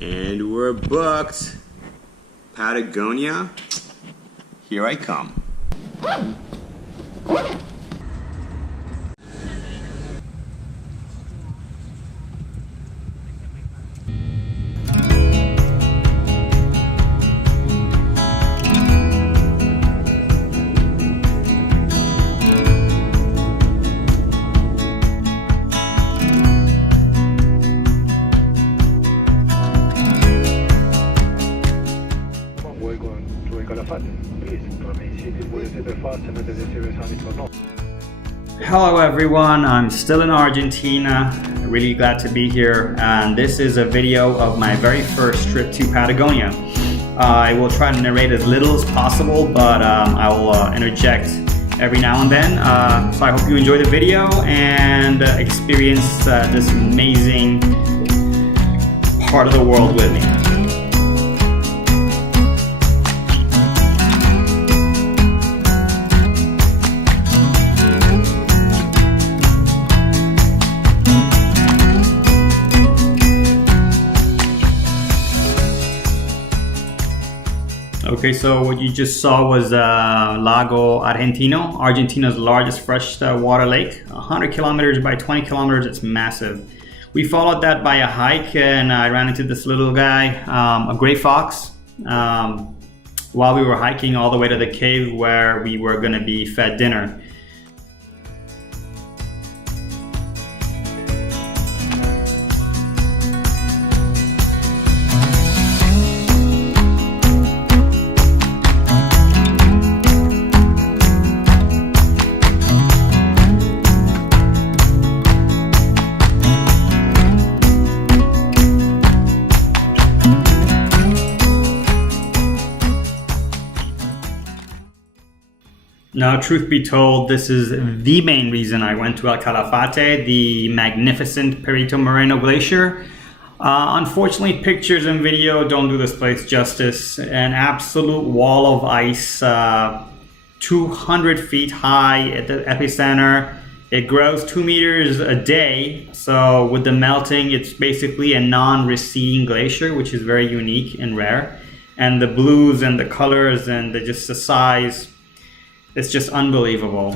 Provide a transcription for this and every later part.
And we're booked. Patagonia, here I come. Hello everyone, I'm still in Argentina, really glad to be here, and this is a video of my very first trip to Patagonia. I will try to narrate as little as possible, but I will interject every now and then, so I hope you enjoy the video and experience this amazing part of the world with me. Okay, so what you just saw was Lago Argentino, Argentina's largest freshwater lake. 100 kilometers by 20 kilometers, it's massive. We followed that by a hike and I ran into this little guy, a gray fox, while we were hiking all the way to the cave where we were going to be fed dinner. Now, truth be told, this is the main reason I went to Calafate, the magnificent Perito Moreno Glacier. Unfortunately, pictures and video don't do this place justice. An absolute wall of ice, 200 feet high at the epicenter. It grows 2 meters a day, so with the melting, it's basically a non-receding glacier, which is very unique and rare. And the blues and the colors and just the size, it's just unbelievable.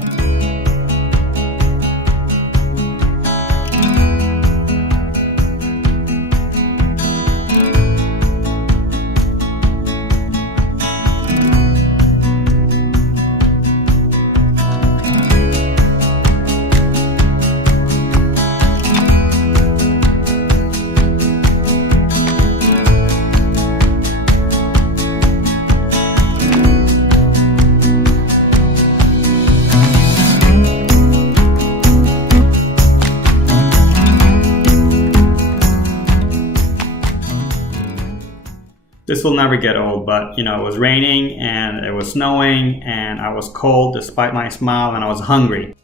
This will never get old, but you know, it was raining and it was snowing and I was cold despite my smile and I was hungry.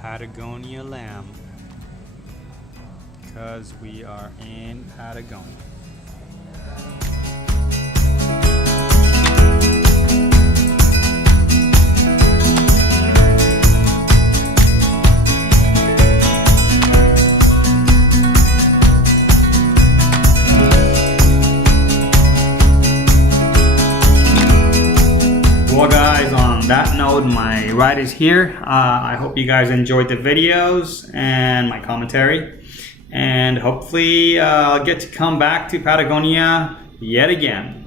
Patagonia lamb, because we are in Patagonia. Well guys, on that note, my ride is here. I hope you guys enjoyed the videos and my commentary, and hopefully I'll get to come back to Patagonia yet again.